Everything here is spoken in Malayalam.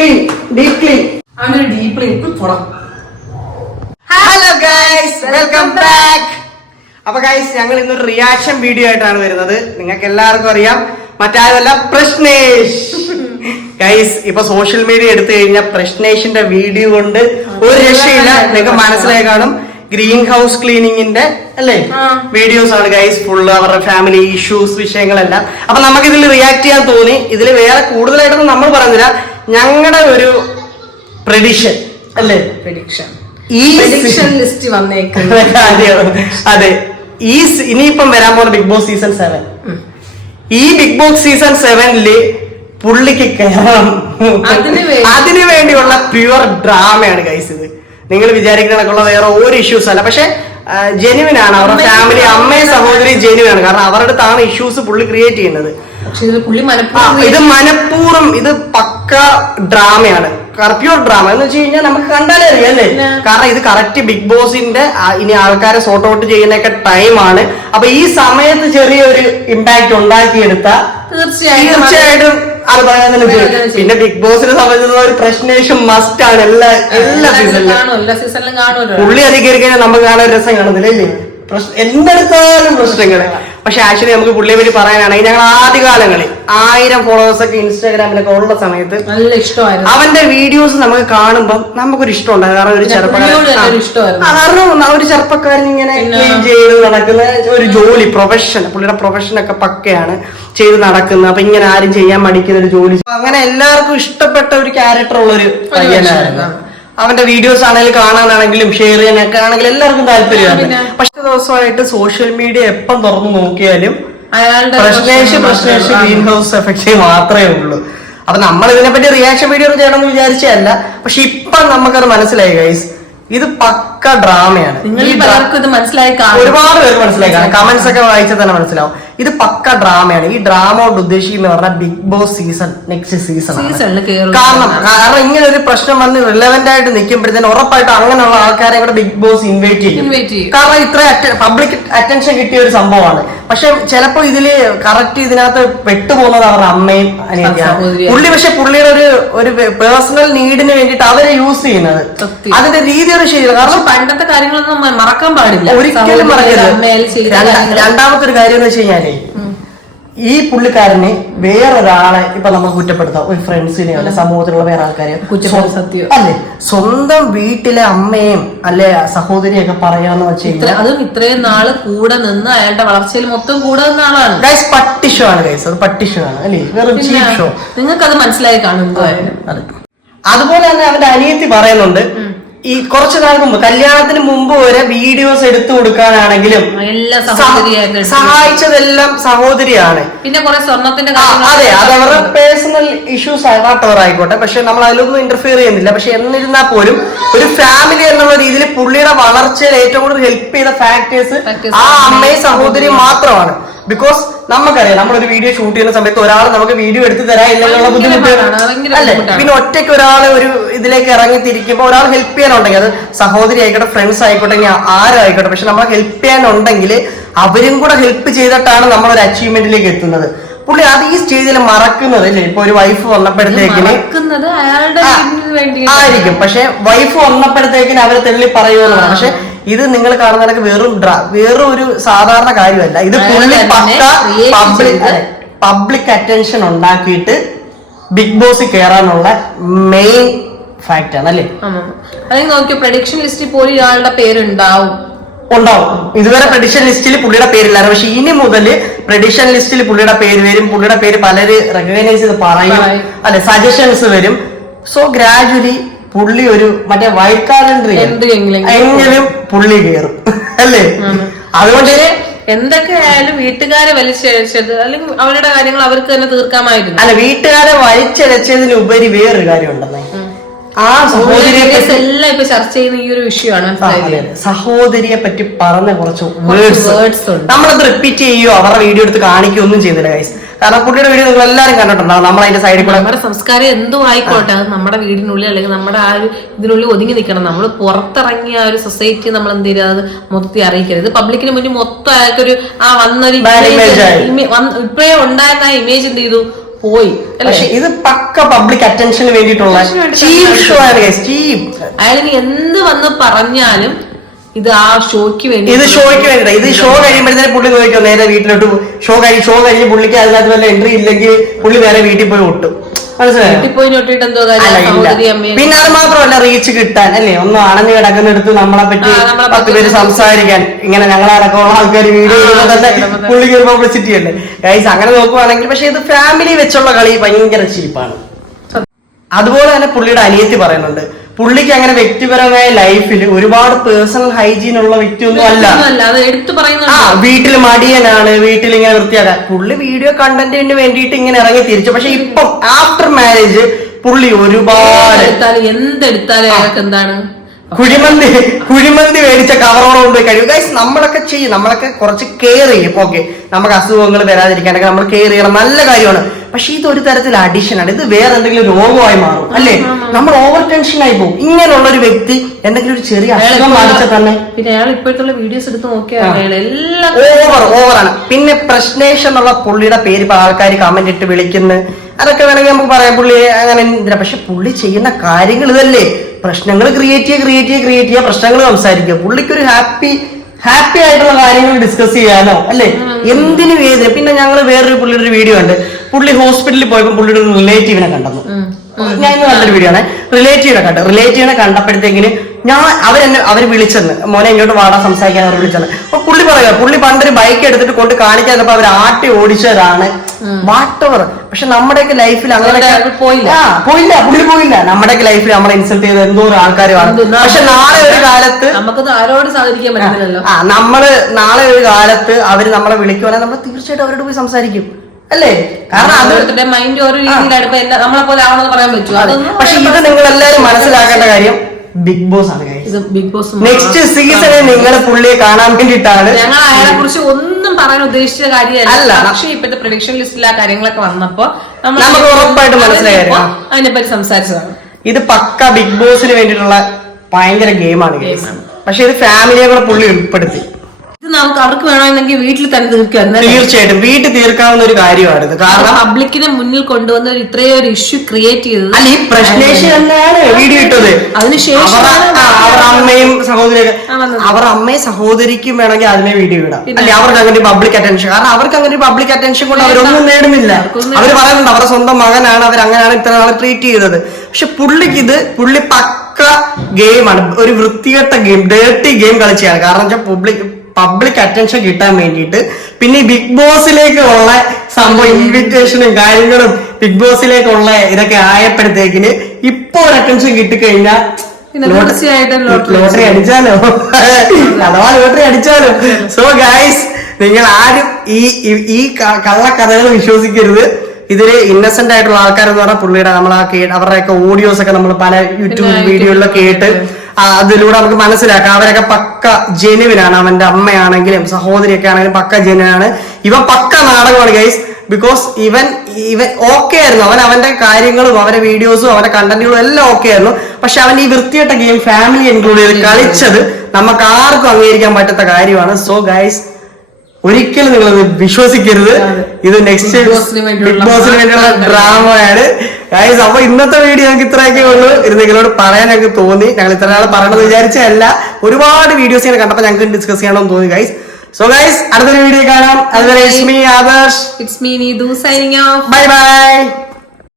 ക്ലീൻ ഡീപ് ക്ലീൻ അവനൊരു ഡീപ്ലി പോടാം ഹലോ ഗൈസ് വെൽക്കം ബാക്ക് അപ്പൊ ഗൈസ് ഞങ്ങൾ ഇന്നൊരു റിയാക്ഷൻ വീഡിയോ ആയിട്ടാണ് വരുന്നത്. നിങ്ങൾക്ക് എല്ലാവർക്കും അറിയാം. മറ്റാരുമല്ല പ്രശ്നേഷ്. ഗൈസ് ഇപ്പൊ സോഷ്യൽ മീഡിയ എടുത്തു കഴിഞ്ഞാൽ പ്രശ്നേഷിന്റെ വീഡിയോ കൊണ്ട് ഒരു രക്ഷയില്ല. നിങ്ങൾക്ക് മനസ്സിലായി കാണും. ഗ്രീൻ ഹൗസ് ക്ലീനിങ്ങിന്റെ അല്ലേ? വീഡിയോസ് ആണ് ഗൈസ് ഫുള്ള് അവരുടെ ഫാമിലി ഇഷ്യൂസ് വിഷയങ്ങളെല്ലാം. അപ്പൊ നമുക്ക് ഇതിൽ റിയാക്ട് ചെയ്യാൻ തോന്നി. ഇതിൽ വേറെ കൂടുതലായിട്ടൊന്നും നമ്മൾ പറയുന്നില്ല ഞങ്ങളുടെ ഒരു പ്രഡിഷൻ അല്ലേ? പ്രഡിക്ഷൻ ഈ പ്രഡിക്ഷൻ ലിസ്റ്റ് വന്നേക്കുന്ന. കാര്യം. അതെ. ഈ ഇനിയിപ്പം വരാൻ പോകുന്ന ബിഗ് ബോസ് സീസൺ സെവൻ ഈ ബിഗ് ബോസ് സീസൺ സെവനിൽ പുള്ളിക്ക് കയറണം അതിന് വേണ്ടി- അതിനു വേണ്ടിയുള്ള പ്യുവർ ഡ്രാമയാണ് ഗൈസ് ഇത്. നിങ്ങൾ വിചാരിക്കുന്നതിനൊക്കെയുള്ള വേറെ ഒരു ഇഷ്യൂസ് അല്ല. പക്ഷെ ജെനുവിൻ ആണ്. അവരുടെ ഫാമിലി അമ്മ അമ്മയും സഹോദരി ജെനുവിൻ ആണ്. കാരണം അവരുടെ അടുത്താണ് ഇഷ്യൂസ് പുള്ളി ക്രിയേറ്റ് ചെയ്യുന്നത്. ഇത് മനഃപൂർവം ഇത് ഇത് പക്ക ഡ്രാമയാണ്. Pure drama. എന്ന് വെച്ച് കഴിഞ്ഞാൽ നമുക്ക് കണ്ടാലേ അറിയാം അല്ലേ? കാരണം ഇത് കറക്റ്റ് ബിഗ് ബോസിന്റെ ഇനി ആൾക്കാരെ സോർട്ട് ഔട്ട് ചെയ്യുന്നൊക്കെ ടൈമാണ് അപ്പൊ ഈ സമയത്ത് ചെറിയൊരു ഇമ്പാക്ട് ഉണ്ടാക്കിയെടുത്ത തീർച്ചയായിട്ടും അത് പറയാൻ തന്നെ പിന്നെ ബിഗ് ബോസിനെ സംബന്ധിച്ചുള്ള ഒരു പ്രശ്നേഷൻ മസ്റ്റ് ആണ്. എല്ലാ എല്ലാ സീസണിലും പുള്ളി അധികരിക്കാൻ നമുക്ക് കാണാൻ രസം കാണുന്നില്ല അല്ലേ? പ്രശ്നം എന്തെടുത്താലും പ്രശ്നങ്ങൾ. പക്ഷെ ആക്ച്വലി നമുക്ക് പുള്ളിയെ പറ്റി പറയാനാണെങ്കിൽ ഞങ്ങൾ ആദ്യകാലങ്ങളിൽ ആയിരം ഫോളോവേഴ്സ് ഒക്കെ ഇൻസ്റ്റാഗ്രാമിലൊക്കെ ഉള്ള സമയത്ത് നല്ല ഇഷ്ടമായിരുന്നു. അവന്റെ വീഡിയോസ് നമുക്ക് കാണുമ്പോൾ നമുക്കൊരു ഇഷ്ടം ഉണ്ടായി കാരണം ഒരു ചെറുപ്പക്കാരൻ. ഒരു കാരണം ചെറുപ്പക്കാരൻ ഇങ്ങനെ ചെയ്ത് നടക്കുന്ന ഒരു ജോലി പ്രൊഫഷൻ പുള്ളിയുടെ പ്രൊഫഷൻ ഒക്കെ പക്കയാണ് ചെയ്ത് നടക്കുന്നത്. അപ്പൊ ഇങ്ങനെ ആരും ചെയ്യാൻ മടിക്കുന്ന ഒരു ജോലി. അങ്ങനെ എല്ലാവർക്കും ഇഷ്ടപ്പെട്ട ഒരു ക്യാരക്ടർ ഉള്ള ഒരു പയ്യനായിരുന്നു. അവന്റെ വീഡിയോസ് ആണെങ്കിലും കാണാനാണെങ്കിലും ഷെയർ ചെയ്യാനൊക്കെ ആണെങ്കിലും എല്ലാവർക്കും താല്പര്യമാണ്. പക്ഷേ ദിവസമായിട്ട് സോഷ്യൽ മീഡിയ എപ്പം തുറന്നു നോക്കിയാലും പ്രശ്നേഷ് പ്രശ്നം പ്രശ്നേഷ് മാത്രമേ ഗ്രീൻ ഉള്ളൂ. ഹൗസ് എഫക്റ്റ് മാത്രമേ ഉള്ളൂ. അപ്പൊ നമ്മൾ ഇതിനെപ്പറ്റി റിയാക്ഷൻ വീഡിയോ ചെയ്യണമെന്ന് വിചാരിച്ചതല്ല. പക്ഷെ ഇപ്പൊ നമുക്കത് മനസ്സിലായി ഗൈസ് ഇത് പക്ക ഡ്രാമയാണ് ഒരുപാട് പേർക്ക് മനസ്സിലായി കാണാം. കമന്റ്സ് ഒക്കെ വായിച്ചാൽ തന്നെ മനസ്സിലാവും. ഇത് പക്ക ഡ്രാമയാണ്. ഈ ഡ്രാമ കൊണ്ട് ഉദ്ദേശിക്കുന്ന പറഞ്ഞാൽ Bigg Boss season next season കാരണം കാരണം ഇങ്ങനെ ഒരു പ്രശ്നം വന്ന് റിലവന്റ് ആയിട്ട് നിൽക്കുമ്പോഴത്തേന് ഉറപ്പായിട്ട് അങ്ങനെയുള്ള ആൾക്കാരെ കൂടെ ബിഗ് ബോസ് ഇൻവൈറ്റ് ചെയ്യും. കാരണം ഇത്ര പബ്ലിക് അറ്റൻഷൻ കിട്ടിയ ഒരു സംഭവമാണ്. പക്ഷെ ചിലപ്പോ ഇതിൽ കറക്റ്റ് ഇതിനകത്ത് പെട്ടുപോകുന്നത് അവരുടെ അമ്മയും അനിയത്തിയാണ്. പുള്ളി പക്ഷെ പുള്ളിയുടെ ഒരു ഒരു പേഴ്സണൽ നീഡിന് വേണ്ടിയിട്ട് അവരെ യൂസ് ചെയ്യുന്നത്. അതിന്റെ രീതി ഒരു ശരിയല്ല കാരണം പണ്ടത്തെ കാര്യങ്ങളൊന്നും മറക്കാൻ പാടില്ല. ഒരിക്കലും കാര്യങ്ങൾ. രണ്ടാമത്തെ ഒരു കാര്യം എന്ന് വെച്ച് കഴിഞ്ഞാലേ ഈ പുള്ളിക്കാരന് വേറൊരാളെ ഇപ്പൊ നമ്മൾ കുറ്റപ്പെടുത്താം. ഒരു ഫ്രണ്ട്സിനെ അല്ലെ സമൂഹത്തിലുള്ള വേറെ ആൾക്കാരെ കുറ്റപ്പെടുത്താൻ സത്യം. അല്ലെ? സ്വന്തം വീട്ടിലെ അമ്മയും അല്ലെ സഹോദരിയൊക്കെ പറയാന്ന് വെച്ച് ഇത്ര- കഴിഞ്ഞാൽ അതും ഇത്രയും നാൾ കൂടെ നിന്ന് അയാളുടെ വളർച്ചയിൽ മൊത്തം കൂടെ നിന്ന ആളാണ്. ഗൈസ് പട്ടിഷോ ആണ് ഗൈസ് അത് പട്ടിഷോ ആണ് അല്ലേ? വെറും നിങ്ങൾക്ക് അത് മനസ്സിലായി കാണും. എന്തായാലും അതുപോലെ തന്നെ അവന്റെ അനിയത്തി പറയുന്നുണ്ട് ഈ കുറച്ചു നാൾ മുമ്പ് കല്യാണത്തിന് മുമ്പ് വരെ വീഡിയോസ് എടുത്തു കൊടുക്കാനാണെങ്കിലും സഹായിച്ചതെല്ലാം സഹോദരിയാണ്. പിന്നെ കുറെ സ്വർണത്തിന്റെ അതെ അത് അവരുടെ പേഴ്സണൽ ഇഷ്യൂസ് ആയിട്ടവർ ആയിക്കോട്ടെ പക്ഷെ നമ്മൾ അതിലൊന്നും ഇന്റർഫിയർ ചെയ്യുന്നില്ല. പക്ഷെ എന്നിരുന്നാൽ പോലും ഒരു ഫാമിലി എന്നുള്ള രീതിയിൽ പുള്ളിയുടെ വളർച്ചയിൽ ഏറ്റവും കൂടുതൽ ഹെൽപ്പ് ചെയ്ത ഫാക്ടേഴ്സ് ആ അമ്മയും സഹോദരിയും. മാത്രമാണ്. ബിക്കോസ് നമുക്കറിയാം നമ്മളൊരു വീഡിയോ ഷൂട്ട് ചെയ്യുന്ന സമയത്ത് ഒരാൾ നമുക്ക് വീഡിയോ എടുത്ത് തരാൻ എന്നുള്ള ബുദ്ധിമുട്ട്. അല്ലെ. പിന്നെ ഒറ്റയ്ക്ക് ഒരാൾ ഒരു ഇതിലേക്ക് ഇറങ്ങി തിരിക്കുമ്പോൾ ഒരാൾ ഹെൽപ്പ് ചെയ്യാനുണ്ടെങ്കിൽ അത് സഹോദരി ആയിക്കോട്ടെ ഫ്രണ്ട്സ് ആയിക്കോട്ടെ ആരായിക്കോട്ടെ ആരും ആയിക്കോട്ടെ പക്ഷെ നമ്മളെ ഹെൽപ്പ് ചെയ്യാനുണ്ടെങ്കിൽ അവരും കൂടെ ഹെൽപ്പ് ചെയ്തിട്ടാണ് നമ്മൾ ഒരു അച്ചീവ്മെന്റിലേക്ക് എത്തുന്നത്. പുള്ളി അത് ഈ സ്റ്റേജിൽ മറക്കുന്നത് അല്ലേ ഇപ്പൊ ഒരു വൈഫ് വന്നപ്പോഴത്തേക്കിന് ആയിരിക്കും. പക്ഷെ വൈഫ് വന്നപ്പോഴത്തേക്കിന് അവരെ തെള്ളി പറയുമെന്നാണ്. പക്ഷെ ഇത് നിങ്ങൾ കാണുന്നതൊക്കെ വെറും വെറും ഒരു സാധാരണ കാര്യമല്ല. ഇത് പബ്ലിക് പബ്ലിക് അറ്റൻഷൻ ഉണ്ടാക്കിയിട്ട് ബിഗ് ബോസിൽ കയറാനുള്ള മെയിൻ ഫാക്ട് ആണ് അല്ലേ? അല്ലെങ്കിൽ നോക്കിയോ പ്രഡിക്ഷൻ ലിസ്റ്റിൽ പോലും ഇയാളുടെ പേരുണ്ടാവും. ഉണ്ടാവും. ഇതുവരെ പ്രഡിഷൻ ലിസ്റ്റിൽ പുള്ളിയുടെ പേരില്ലായിരുന്നു. പക്ഷെ ഇനി മുതൽ പ്രഡിഷൻ ലിസ്റ്റിൽ പുള്ളിയുടെ പേര് വരും. പുള്ളിയുടെ പേര് പലര് റെക്കഗ്നൈസ് ചെയ്ത് പറയും. അല്ലെ സജഷൻസ് വരും. സോ ഗ്രാജുവലി പുള്ളി ഒരു മറ്റേ വൈറ്റ് കാർഡ് എൻട്രി എങ്കിലും പുള്ളി കയറും അല്ലേ? അതുകൊണ്ട് എന്തൊക്കെ ആയാലും വീട്ടുകാരെ വലിച്ചത് അല്ലെങ്കിൽ അവരുടെ കാര്യങ്ങൾ അവർക്ക് തന്നെ തീർക്കാമായിരുന്നു. അല്ല വീട്ടുകാരെ വലിച്ചഴച്ചതിനുപരി വേറൊരു കാര്യം ഉണ്ടെന്നേ ആ സഹോദരിയെ എല്ലാം ഇപ്പൊ ചർച്ച ചെയ്യുന്ന ഈ ഒരു വിഷയമാണ്. സഹോദരിയെ പറ്റി പറഞ്ഞ കുറച്ച് വേർഡ്സ് ഉണ്ട്. നമ്മളത് റിപ്പീറ്റ് ചെയ്യോ? അവരുടെ വീഡിയോ എടുത്ത് കാണിക്കുകയൊന്നും ചെയ്തില്ല ഗൈസ് കാരണം പുള്ളിയുടെ വീഡിയോ നിങ്ങൾ എല്ലാവരും കണ്ടിട്ടുണ്ടാവും. നമ്മൾ അതിന്റെ സൈഡിൽ കൂടെ നമ്മുടെ സംസ്കാരം എന്തും ആയിക്കോട്ടെ അത് നമ്മുടെ വീടിനുള്ളിൽ അല്ലെങ്കിൽ നമ്മുടെ ആ ഒരു ഇതിനുള്ളിൽ ഒതുങ്ങി നിൽക്കണം. നമ്മൾ പുറത്തിറങ്ങിയ ആ ഒരു സൊസൈറ്റി നമ്മൾ എന്ത് ചെയ്യുക അത് മൊത്തത്തിൽ അറിയിക്കരുത്. പബ്ലിക്കിന് മുന്നിൽ മൊത്തം അയാൾക്കൊരു ആ വന്നൊരു. ഇപ്പോഴേ ഉണ്ടായിരുന്ന ആ ഇമേജ് എന്ത് ചെയ്തു? പോയി. പക്ഷെ ഇത് പക്ക പബ്ലിക് അറ്റൻഷന് വേണ്ടിയിട്ടുള്ള അയാളിന് വേണ്ടി ചീപ്പ് ഷോ ആണ് ചീപ്പ് അയാളിനി എന്ത് വന്ന് പറഞ്ഞാലും ഇത് ആ ഷോയ്ക്ക് വേണ്ടി ഇത് ഷോയ്ക്ക് വേണ്ടി ഇത് ഷോ കഴിയുമ്പോഴത്തേക്ക് പുള്ളി ചോദിക്കും നേരെ വീട്ടിലോട്ട് ഷോ കഴിഞ്ഞ് ഷോ കഴിഞ്ഞ് പുള്ളിക്ക് അതിനകത്ത് വല്ല എൻട്രി ഇല്ലെങ്കിൽ പുള്ളി നേരെ വീട്ടിൽ പോയി ഒട്ടും. അമ്മയെ പിന്നെ അത് മാത്രമല്ല റീച്ച് കിട്ടാൻ. അല്ലേ? ഒന്ന് അണഞ്ഞു കിടക്കുന്നിടത്ത് നമ്മളെ പറ്റി പത്ത് പേര് സംസാരിക്കാൻ. ഇങ്ങനെ ഞങ്ങളടക്കമുള്ള ആൾക്കാർ വീഡിയോ ചെയ്യുമ്പോൾ തന്നെ. പുള്ളിക്ക് ഒരു പബ്ലിസിറ്റി അല്ലേ? ഗൈസ് അങ്ങനെ നോക്കുവാണെങ്കിൽ പക്ഷെ ഇത് ഫാമിലി വെച്ചുള്ള കളി ഭയങ്കര ചീപ്പാണ് അതുപോലെ തന്നെ പുള്ളിയുടെ അനിയത്തി പറയുന്നുണ്ട് പുള്ളിക്ക് അങ്ങനെ വ്യക്തിപരമായ ലൈഫിൽ ഒരുപാട് പേഴ്സണൽ ഹൈജീൻ ഉള്ള വ്യക്തിയൊന്നും അല്ല. ആ വീട്ടിൽ മടിയനാണ് വീട്ടിൽ ഇങ്ങനെ വൃത്തിയാക്കാൻ പുള്ളി വീഡിയോ കണ്ടന്റിന് വേണ്ടിയിട്ട് ഇങ്ങനെ ഇറങ്ങി തിരിച്ചു. പക്ഷെ ഇപ്പം ആഫ്റ്റർ മാരേജ് പുള്ളി ഒരുപാട് എന്തെടുത്താലും അയാൾക്ക് എന്താണ്? കുഴിമന്തി കുഴിമന്തി മേടിച്ച കവറോടെ കൊണ്ടുപോയി കഴിയും. ഗൈസ് നമ്മളൊക്കെ ചെയ്യും. നമ്മളൊക്കെ കുറച്ച് കെയർ ചെയ്യും. ഓക്കെ നമുക്ക് അസുഖങ്ങൾ വരാതിരിക്കാനൊക്കെ നമ്മൾ കെയർ ചെയ്യണം. നല്ല കാര്യമാണ്. പക്ഷെ ഇത് ഒരു തരത്തിൽ അഡീഷൻ ആണ്. ഇത് വേറെ എന്തെങ്കിലും രോഗമായി മാറും. അല്ലേ? നമ്മൾ ഓവർ ടെൻഷൻ ആയി പോകും. ഇങ്ങനെയുള്ള ഒരു വ്യക്തി എന്തെങ്കിലും ഒരു ചെറിയ അസുഖം ബാധിച്ച തന്നെ പിന്നെ അയാൾ ഇപ്പോഴത്തെ വീഡിയോസ് എടുത്ത് നോക്കിയാൽ ഓവർ എല്ലാം ഓവർ ഓവറാണ് പിന്നെ പ്രശ്നേഷ് എന്നുള്ള പുള്ളിയുടെ പേര് ഇപ്പൊ ആൾക്കാർ കമന്റ് ഇട്ട് വിളിക്കുന്നു. അതൊക്കെ വേണമെങ്കിൽ നമുക്ക് പറയാം. പുള്ളി അങ്ങനെ എന്തിനാ? പക്ഷെ പുള്ളി ചെയ്യുന്ന കാര്യങ്ങൾ ഇതല്ലേ? പ്രശ്നങ്ങൾ ക്രിയേറ്റ് ചെയ്യുക ക്രിയേറ്റ് ചെയ്യുക ക്രിയേറ്റ് ചെയ്യുക പ്രശ്നങ്ങൾ സംസാരിക്കുക. പുള്ളിക്കൊരു ഹാപ്പി ഹാപ്പി ആയിട്ടുള്ള കാര്യങ്ങൾ ഡിസ്കസ് ചെയ്യാനോ അല്ലെ? എന്തിനു വേദന പിന്നെ ഞങ്ങൾ വേറൊരു പുള്ളിയുടെ ഒരു വീഡിയോ ഉണ്ട്. പുള്ളി ഹോസ്പിറ്റലിൽ പോയപ്പോൾ പുള്ളിയുടെ ഒരു റിലേറ്റീവിനെ കണ്ടെന്നു. ഞാൻ ഇന്ന് കണ്ടൊരു വീഡിയോ ആണ്. റിലേറ്റീവിനെ കണ്ടു. റിലേറ്റീവിനെ കണ്ടപ്പോഴത്തേക്കിന് ഞാൻ അവരെന്നെ അവർ വിളിച്ചെന്ന്. മോനെ ഇങ്ങോട്ട് വാടാ സംസാരിക്കാൻ അവർ വിളിച്ചെന്ന്. അപ്പൊ പുള്ളി പറയാ പുള്ളി പണ്ടൊരു ബൈക്ക് എടുത്തിട്ട് കൊണ്ട് കാണിക്കാൻ അവർ ആട്ടി ഓടിച്ചവരാണ്. വാട്ടവർ പക്ഷെ നമ്മുടെയൊക്കെ ലൈഫിൽ അങ്ങനെ പോയില്ല. പോയില്ല. പുള്ളി പോയില്ല. നമ്മുടെയൊക്കെ ലൈഫിൽ നമ്മളെ ഇൻസൾട്ട് ചെയ്ത എന്തോ ഒരു ആൾക്കാർ കാണും പക്ഷെ നാളെ ഒരു കാലത്ത് നമുക്കത് ആരോട് സഹകരിക്കാൻ പറ്റുന്നല്ലോ ആ നമ്മൾ നാളെ ഒരു കാലത്ത് അവർ നമ്മളെ വിളിക്കുവാണെങ്കിൽ നമ്മൾ തീർച്ചയായിട്ടും അവരോട് പോയി സംസാരിക്കും. അല്ലേ? കാരണം അതുപോലെ മൈൻഡ് ഓരോ രീതിയിലാണ് നമ്മളെ പോലെ ആണെന്ന് പറയാൻ അതൊന്നും പക്ഷെ ഇത് നിങ്ങൾ എല്ലാവരും മനസ്സിലാക്കേണ്ട കാര്യം ബിഗ് ബോസ് ആണ്. ബിഗ് ബോസ് നെക്സ്റ്റ് സീസണിൽ നിങ്ങൾ പുള്ളിയെ കാണാൻ വേണ്ടിയിട്ടാണ് ഞങ്ങൾ അയാളെ കുറിച്ച് ഒന്നും പറയാൻ ഉദ്ദേശിച്ച. കാര്യമല്ല പക്ഷെ ഇപ്പോഴത്തെ പ്രൊഡിക്ഷൻ ലിസ്റ്റിൽ ആ കാര്യങ്ങളൊക്കെ വന്നപ്പോ നമ്മൾ നമുക്ക് മനസ്സിലായി. അതിനെപ്പറ്റി സംസാരിച്ചതാണ് ഇത് പക്ക ബിഗ് ബോസിന് വേണ്ടിയിട്ടുള്ള ഭയങ്കര ഗെയിമാണ്. പക്ഷെ ഇത് ഫാമിലിയെ കൂടെ പുള്ളി ഉൾപ്പെടുത്തി നമുക്ക് അവർക്ക് വേണമെങ്കിൽ വീട്ടിൽ തന്നെ തീർക്കാം തീർച്ചയായിട്ടും. വീട്ടിൽ തീർക്കാവുന്ന ഒരു കാര്യമാണ് കാരണം പബ്ലിക്കിനെ മുന്നിൽ കൊണ്ടുവന്ന ഒരു ഇത്രയും ഒരു ഇഷ്യൂ ക്രിയേറ്റ് ചെയ്തത് അല്ല ഈ പ്രശ്നേഷ് തന്നെയാണ് വീഡിയോ ഇട്ടത്. അതിനുശേഷം അവർ- അമ്മയും സഹോദരിയൊക്കെ അവർ അമ്മയും സഹോദരിക്കും വേണമെങ്കിൽ അതിനെ വീഡിയോ ഇടാം. അല്ലെ അവർക്ക് അങ്ങനെ പബ്ലിക് അറ്റൻഷൻ കാരണം അവർക്ക് അങ്ങനെ പബ്ലിക് അറ്റൻഷൻ കൊണ്ട് അവരൊന്നും നേടുന്നില്ല. അവർ പറയുന്നുണ്ട് അവരുടെ സ്വന്തം മകനാണ് അവർ അങ്ങനെയാണ് ഇത്ര നാളെ ട്രീറ്റ് ചെയ്തത്. പക്ഷെ പുള്ളിക്ക് ഇത് പുള്ളി പക്ക ഗെയിമാണ് ഒരു വൃത്തികെട്ട ഗെയിം ഡേർട്ടി ഗെയിം കളിച്ചാണ് കാരണം വെച്ചാൽ പബ്ലിക് പബ്ലിക് അറ്റൻഷൻ കിട്ടാൻ വേണ്ടിയിട്ട്. പിന്നെ ബിഗ് ബോസിലേക്ക് ഉള്ള സംഭവം ഇൻവിറ്റേഷനും കാര്യങ്ങളും ബിഗ് ബോസിലേക്കുള്ള ഇതൊക്കെ ആയപ്പോഴത്തേക്കിന് ഇപ്പൊ ഒരു അറ്റൻഷൻ കിട്ടിക്കഴിഞ്ഞാൽ ലോട്ടറി അടിച്ചാലോ? അഥവാ ലോട്ടറി അടിച്ചാലോ? സോ ഗൈസ് നിങ്ങൾ ആരും ഈ ഈ- കള്ളക്കഥകൾ വിശ്വസിക്കരുത്. ഇതിൽ ഇന്നസെന്റ് ആയിട്ടുള്ള ആൾക്കാർ എന്ന് പറഞ്ഞാൽ പുള്ളിയുടെ നമ്മൾ ആ കേ അവരുടെയൊക്കെ ഓഡിയോസ് ഒക്കെ നമ്മൾ പല യൂട്യൂബ് വീഡിയോകളിലൊക്കെ വീഡിയോയിലൊക്കെ കേട്ട് അതിലൂടെ നമുക്ക് മനസ്സിലാക്കാം. അവരൊക്കെ പക്ക ജെനുവിനാണ്. അവന്റെ അമ്മയാണെങ്കിലും സഹോദരിയൊക്കെ ആണെങ്കിലും പക്ക ജെനുവിനാണ്. ഇവ പക്ക നാടകമാണ് ഗൈസ് ബിക്കോസ് ഇവൻ ഇവൻ ഓക്കെ ആയിരുന്നു. അവൻ അവന്റെ കാര്യങ്ങളും അവന്റെ വീഡിയോസും അവന്റെ കണ്ടന്റുകളും എല്ലാം ഓക്കെ ആയിരുന്നു. പക്ഷെ അവൻ ഈ വൃത്തിയായിട്ട ഗെയിം ഫാമിലി ഇൻക്ലൂഡ് ചെയ്ത് കളിച്ചത് നമുക്ക് ആർക്കും അംഗീകരിക്കാൻ പറ്റാത്ത കാര്യമാണ്. സോ ഗൈസ് ഒരിക്കലും നിങ്ങൾ വിശ്വസിക്കരുത്. ഇത് നെക്സ്റ്റ് ബിഗ് ബോസിന് വേണ്ടിയുള്ള ഡ്രാമയാണ്. ഗൈസ് അപ്പൊ ഇന്നത്തെ വീഡിയോ ഞങ്ങൾക്ക് ഇത്രയൊക്കെ ഉള്ളൂ. ഇത് നിങ്ങളോട് പറയാൻ ഞങ്ങൾക്ക് തോന്നി. ഞങ്ങൾ ഇത്ര നാൾ പറയണമെന്ന് വിചാരിച്ചതല്ല. ഒരുപാട് വീഡിയോസ് ഇങ്ങനെ കണ്ടപ്പോൾ ഞങ്ങൾക്ക് ഡിസ്കസ് ചെയ്യണമെന്ന് തോന്നി ഗൈസ് സോ ഗൈസ് അടുത്തൊരു വീഡിയോ കാണാം. അതുവരെ രശ്മി ആദർശ് ഇറ്റ്സ് മീ നീ സൈനിങ് ഓഫ് ബൈ ബൈ